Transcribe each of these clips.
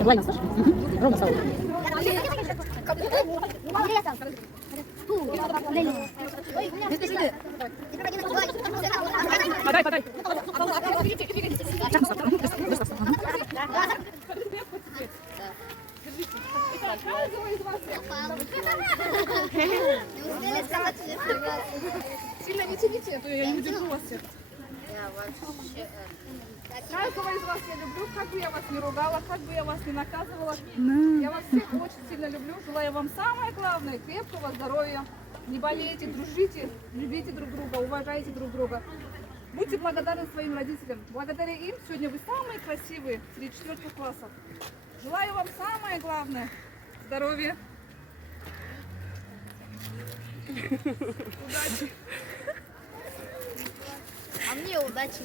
Былай насаш. Ровно сау. Подай. Сильно не тяните, а то я не держу вас всех. Каждого из вас я люблю, как бы я вас не ругала, как бы я вас не наказывала. Я вас всех очень сильно люблю. Желаю вам самое главное, крепкого здоровья. Не болейте, дружите, любите друг друга, уважайте друг друга. Будьте благодарны своим родителям. Благодаря им сегодня вы самые красивые среди 4 классов. Желаю вам самое главное – здоровья. Удачи. А мне удачи.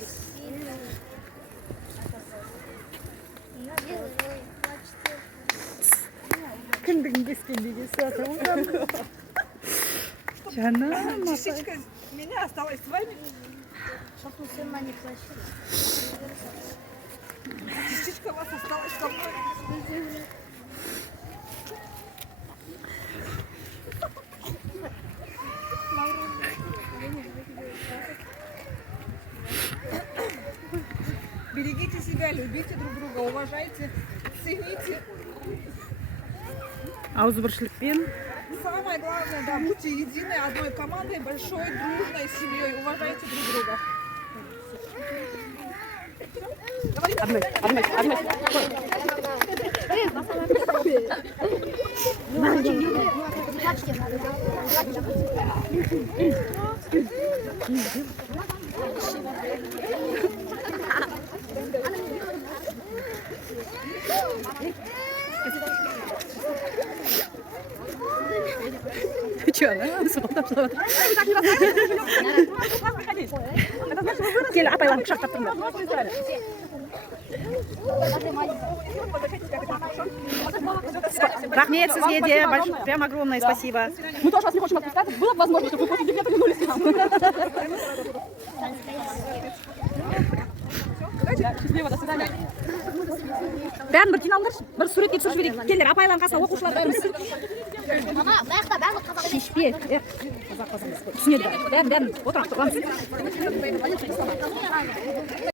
Кіндігін кескендеге сатып. Жаным. Частичка меня осталась с вами. Чтобы все не плачет. Частичка вас осталась со мной. Берегите себя, любите друг друга, уважайте, цените. Ауызбіршілікпен. Самое главное, да, будьте единой, одной командой, большой, дружной семьей. Уважайте друг друга. Че, она? Кель, апайлан, шақ таптыңдар. Рахмет сізге де, прям огромное спасибо. Мы тоже вас не хотим отпускать. Было бы возможно, чтобы вы после декрета вернулись к нам. Счастливо, до свидания. Бәрін бір жиналыңдаршы, бір суретке түсіріп жіберейік. Келдер, апайлан қаса оқушылар бәріміз. Мама, баяқта бәрін қазақ Шешпе. Түсінеді бәрін. Отырақ тұрғанбыз.